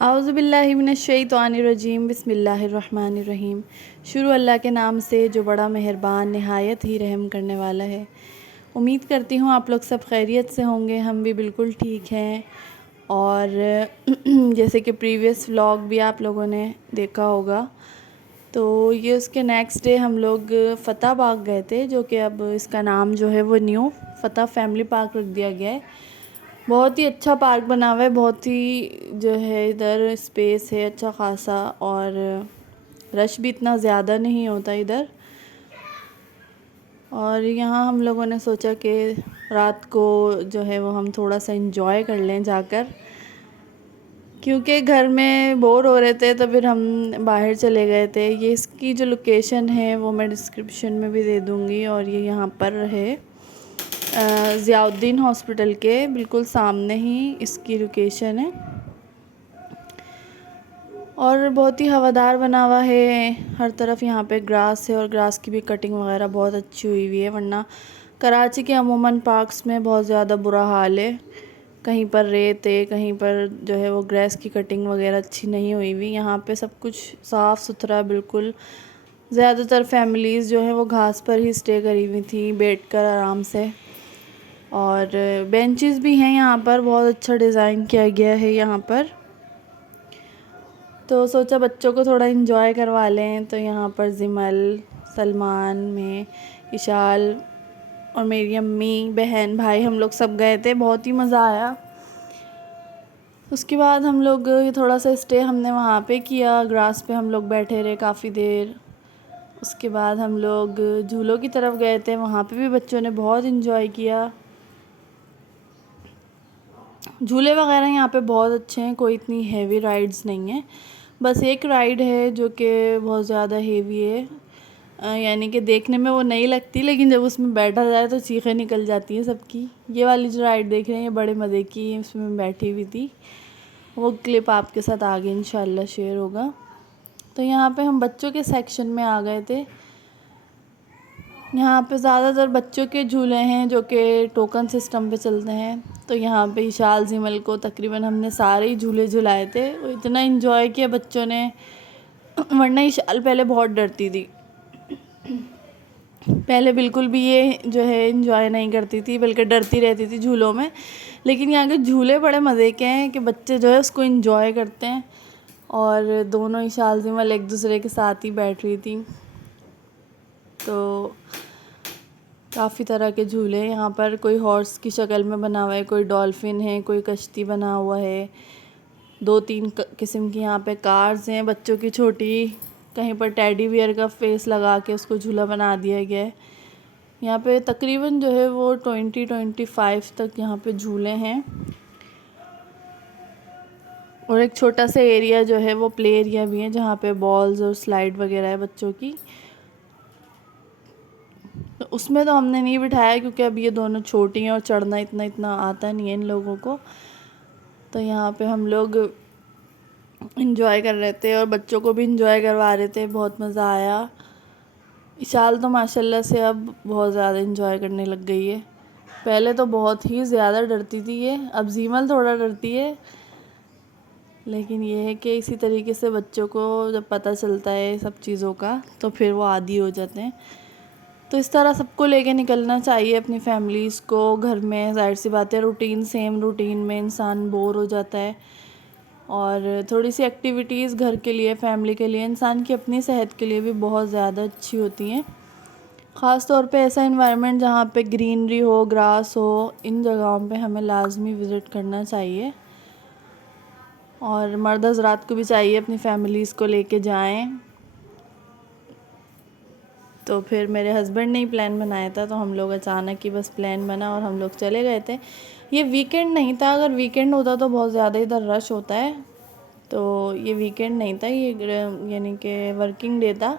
आउज़ुबिल्लाहिमिनश्शैतानिर्रजीम बिस्मिल्लाहिर्रहमानिर्रहीम। शुरू अल्लाह के नाम से जो बड़ा मेहरबान नहायत ही रहम करने वाला है। उम्मीद करती हूँ आप लोग सब खैरियत से होंगे। हम भी बिल्कुल ठीक हैं। और जैसे कि प्रीवियस व्लॉग भी आप लोगों ने देखा होगा, तो ये उसके नेक्स्ट डे हम लोग फ़तह पार्क गए थे, जो कि अब इसका नाम जो है वो न्यू फ़तह फैमिली पार्क रख दिया गया है। बहुत ही अच्छा पार्क बना हुआ है, बहुत ही जो है इधर स्पेस है अच्छा खासा, और रश भी इतना ज़्यादा नहीं होता इधर। और यहाँ हम लोगों ने सोचा कि रात को जो है वो हम थोड़ा सा इंजॉय कर लें जाकर, क्योंकि घर में बोर हो रहे थे, तो फिर हम बाहर चले गए थे। ये इसकी जो लोकेशन है वो मैं डिस्क्रिप्शन में भी दे दूँगी, और ये यहाँ पर है ज़ियाउद्दीन हॉस्पिटल के बिल्कुल सामने ही इसकी लोकेशन है। और बहुत ही हवादार बना हुआ है, हर तरफ यहाँ पे ग्रास है, और ग्रास की भी कटिंग वगैरह बहुत अच्छी हुई हुई है। वरना कराची के अमूमन पार्क्स में बहुत ज़्यादा बुरा हाल है, कहीं पर रेत है, कहीं पर जो है वो ग्रास की कटिंग वगैरह अच्छी नहीं हुई हुई। यहाँ पे सब कुछ साफ़ सुथरा बिल्कुल। ज़्यादातर फैमिलीज़ जो है वो घास पर ही स्टे करी हुई थी, बैठकर आराम से। और बेंचेस भी हैं यहाँ पर, बहुत अच्छा डिज़ाइन किया गया है यहाँ पर। तो सोचा बच्चों को थोड़ा इंजॉय करवा लें, तो यहाँ पर जिमल, सलमान, में इशाल और मेरी अम्मी, बहन, भाई, हम लोग सब गए थे। बहुत ही मज़ा आया। उसके बाद हम लोग थोड़ा सा स्टे हमने वहाँ पे किया, ग्रास पे हम लोग बैठे रहे काफ़ी देर। उसके बाद हम लोग झूलों की तरफ गए थे, वहाँ पे भी बच्चों ने बहुत इंजॉय किया। झूले वगैरह यहाँ पे बहुत अच्छे हैं, कोई इतनी हेवी राइड्स नहीं है। बस एक राइड है जो कि बहुत ज़्यादा हेवी है, यानी कि देखने में वो नहीं लगती, लेकिन जब उसमें बैठा जाए तो चीखें निकल जाती हैं सबकी। ये वाली जो राइड देख रहे हैं ये बड़े मज़े की है, उसमें मैं बैठी हुई थी। वो क्लिप आपके साथ आगे इंशाल्लाह शेयर होगा। तो यहाँ पे हम बच्चों के सेक्शन में आ गए थे। यहाँ पे ज़्यादातर बच्चों के झूले हैं जो कि टोकन सिस्टम पे चलते हैं। तो यहाँ पे इशाल जिमल को तकरीबन हमने सारे ही झूले झुलाए थे। वो इतना इन्जॉय किया बच्चों ने, वरना इशाल पहले बहुत डरती थी। पहले बिल्कुल भी ये जो है इन्जॉय नहीं करती थी, बल्कि डरती रहती थी झूलों में। लेकिन यहाँ के झूले बड़े मज़े के हैं कि बच्चे जो है उसको इन्जॉय करते हैं। और दोनों इशाल जिमल एक दूसरे के साथ ही बैठ रही थी। तो काफ़ी तरह के झूले हैं यहाँ पर। कोई हॉर्स की शक्ल में बना हुआ है, कोई डॉल्फिन है, कोई कश्ती बना हुआ है। 2-3 किस्म की यहाँ पे कार्स हैं बच्चों की छोटी। कहीं पर टेडी बियर का फेस लगा के उसको झूला बना दिया गया है। यहाँ पे तकरीबन जो है वो 20-25 तक यहाँ पे झूले हैं। और एक छोटा सा एरिया जो है वो प्ले एरिया भी है, जहाँ पे बॉल्स और स्लाइड वगैरह है बच्चों की। तो उसमें तो हमने नहीं बिठाया, क्योंकि अब ये दोनों छोटी हैं और चढ़ना इतना इतना आता नहीं है इन लोगों को। तो यहाँ पे हम लोग इंजॉय कर रहे थे और बच्चों को भी इंजॉय करवा रहे थे। बहुत मज़ा आया। इशाल तो माशाल्लाह से अब बहुत ज़्यादा इंजॉय करने लग गई है। पहले तो बहुत ही ज़्यादा डरती थी ये, अब जीमल थोड़ा डरती है। लेकिन ये है कि इसी तरीके से बच्चों को जब पता चलता है सब चीज़ों का, तो फिर वो आदी हो जाते हैं। तो इस तरह सबको लेके निकलना चाहिए अपनी फैमिलीज़ को। घर में ज़ाहिर सी बात है रूटीन, सेम रूटीन में इंसान बोर हो जाता है। और थोड़ी सी एक्टिविटीज़ घर के लिए, फैमिली के लिए, इंसान की अपनी सेहत के लिए भी बहुत ज़्यादा अच्छी होती हैं। ख़ास तौर पे ऐसा एनवायरनमेंट जहाँ पे ग्रीनरी हो, ग्रास हो, इन जगहों पे हमें लाजमी विज़िट करना चाहिए। और मर्द हज़रात को भी चाहिए अपनी फैमिलीज़ को लेके जाएं। तो फिर मेरे हस्बैंड ने ही प्लान बनाया था, तो हम लोग अचानक ही बस प्लान बना और हम लोग चले गए थे। ये वीकेंड नहीं था, अगर वीकेंड होता तो बहुत ज़्यादा इधर रश होता है। तो ये वीकेंड नहीं था, ये यानी कि वर्किंग डे था।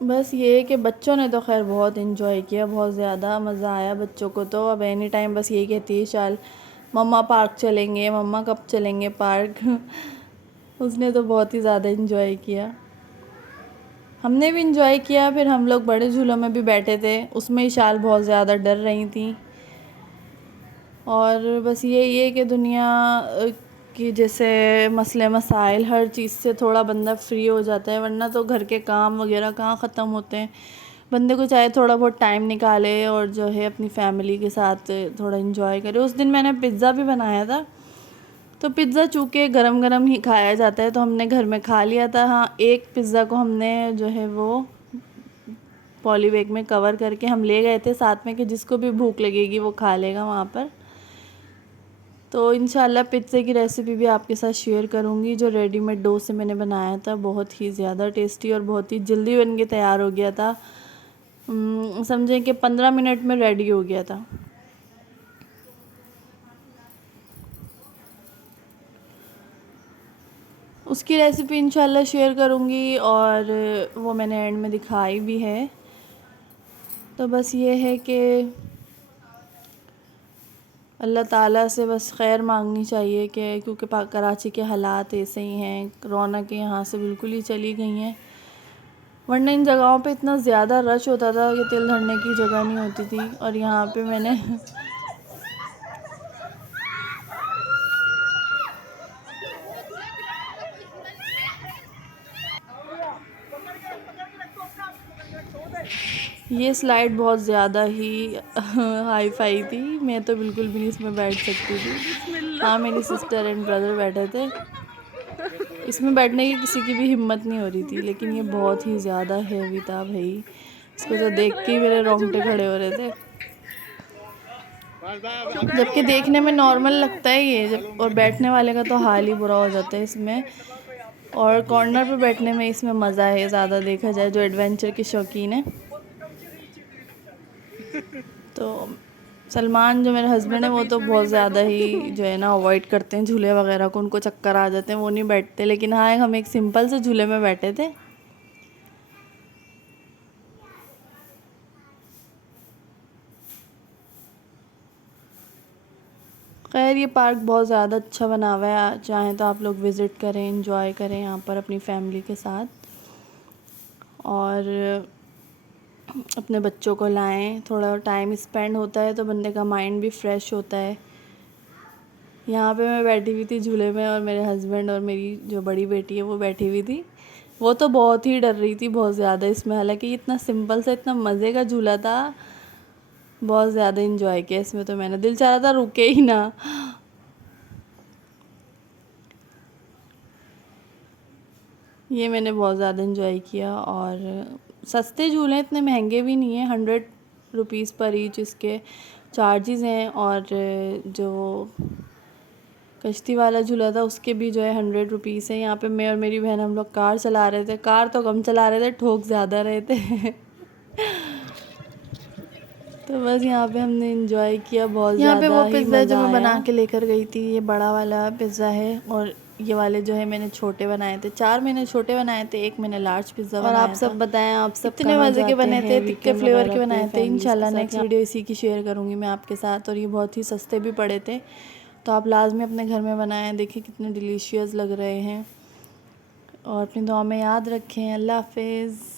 बस ये है कि बच्चों ने तो खैर बहुत इन्जॉय किया, बहुत ज़्यादा मज़ा आया बच्चों को। तो अब एनी टाइम बस यही कहती है शाल, मम्मा पार्क चलेंगे, मम्मा कब चलेंगे पार्क। उसने तो बहुत ही ज़्यादा इन्जॉय किया, हमने भी इन्जॉय किया। फिर हम लोग बड़े झूलों में भी बैठे थे, उसमें इशाल बहुत ज़्यादा डर रही थी। और बस यही है कि दुनिया की जैसे मसले मसाइल हर चीज़ से थोड़ा बंदा फ्री हो जाता है, वरना तो घर के काम वगैरह कहाँ ख़त्म होते हैं। बंदे को चाहे थोड़ा बहुत टाइम निकाले और जो है अपनी फैमिली के साथ थोड़ा इन्जॉय करे। उस दिन मैंने पिज़्ज़ा भी बनाया था, तो पिज़्ज़ा चूँकि गरम गरम ही खाया जाता है तो हमने घर में खा लिया था। हाँ, एक पिज़्ज़ा को हमने जो है वो पॉली बैग में कवर करके हम ले गए थे साथ में, कि जिसको भी भूख लगेगी वो खा लेगा वहाँ पर। तो इंशाल्लाह पिज़्ज़े की रेसिपी भी आपके साथ शेयर करूँगी, जो रेडीमेड डो से मैंने बनाया था। बहुत ही ज़्यादा टेस्टी और बहुत ही जल्दी बन के तैयार हो गया था। समझें कि 15 मिनट में रेडी हो गया था। उसकी रेसिपी इंशाल्लाह शेयर करूँगी और वो मैंने एंड में दिखाई भी है। तो बस ये है कि अल्लाह ताला से बस खैर मांगनी चाहिए, कि क्योंकि कराची के हालात ऐसे ही हैं, रौनकें यहाँ से बिल्कुल ही चली गई हैं। वरना इन जगहों पे इतना ज़्यादा रश होता था कि तिल धरने की जगह नहीं होती थी। और यहाँ पे मैंने ये स्लाइड बहुत ज़्यादा ही हाई फाई थी, मैं तो बिल्कुल भी नहीं इसमें बैठ सकती थी। हाँ, मेरी सिस्टर एंड ब्रदर बैठे थे। इसमें बैठने की किसी की भी हिम्मत नहीं हो रही थी, लेकिन ये बहुत ही ज़्यादा हैवी था भाई। इसको तो देख के ही मेरे रोंगटे खड़े हो रहे थे, जबकि देखने में नॉर्मल लगता है ये, जब और बैठने वाले का तो हाल ही बुरा हो जाता है इसमें। और कॉर्नर पे बैठने में इसमें मज़ा है ज़्यादा, देखा जाए जो एडवेंचर के शौकीन है। तो सलमान जो मेरे हस्बैंड है वो तो बहुत ज़्यादा ही जो है ना अवॉइड करते हैं झूले वगैरह को, उनको चक्कर आ जाते हैं, वो नहीं बैठते। लेकिन हाँ, हम एक सिंपल से झूले में बैठे थे। खैर ये पार्क बहुत ज़्यादा अच्छा बना हुआ है, चाहें तो आप लोग विज़िट करें, एंजॉय करें यहाँ पर अपनी फैमिली के साथ, और अपने बच्चों को लाएं। थोड़ा टाइम स्पेंड होता है तो बंदे का माइंड भी फ्रेश होता है। यहाँ पे मैं बैठी हुई थी झूले में, और मेरे हस्बैंड और मेरी जो बड़ी बेटी है वो बैठी हुई थी। वो तो बहुत ही डर रही थी, बहुत ज़्यादा इसमें। हालांकि इतना सिंपल सा इतना मज़े का झूला था, बहुत ज़्यादा इंजॉय किया इसमें तो मैंने, दिल चाह रहा था रुके ही ना। ये मैंने बहुत ज़्यादा इंजॉय किया। और सस्ते झूले, इतने महंगे भी नहीं हैं, 100 रुपीज़ पर ईच इसके चार्जेस हैं। और जो कश्ती वाला झूला था उसके भी जो है 100 रुपीज़ है। यहाँ पे मैं और मेरी बहन हम लोग कार चला रहे थे, कार तो कम चला रहे थे, ठोक ज़्यादा रहे थे। तो बस यहाँ पे हमने इंजॉय किया बहुत ज़्यादा। यहाँ पे वो पिज़्ज़ा जो मैं बना के लेकर गई थी, ये बड़ा वाला पिज़्ज़ा है, और ये वाले जो है मैंने छोटे बनाए थे। 4 मैंने छोटे बनाए थे, 1 मैंने लार्ज पिज़्ज़ा बनाया था। और आप सब बताएं, आप सब इतने मज़े के बने थे, तिक्के फ्लेवर के बनाए थे। इंशाल्लाह नेक्स्ट वीडियो इसी की शेयर करूँगी मैं आपके साथ। और ये बहुत ही सस्ते भी पड़े थे, तो आप लाजमी अपने घर में बनाएं। देखिए कितने डिलीशियस लग रहे हैं। और अपनी दुआ में याद रखें। अल्लाह हाफ़िज़।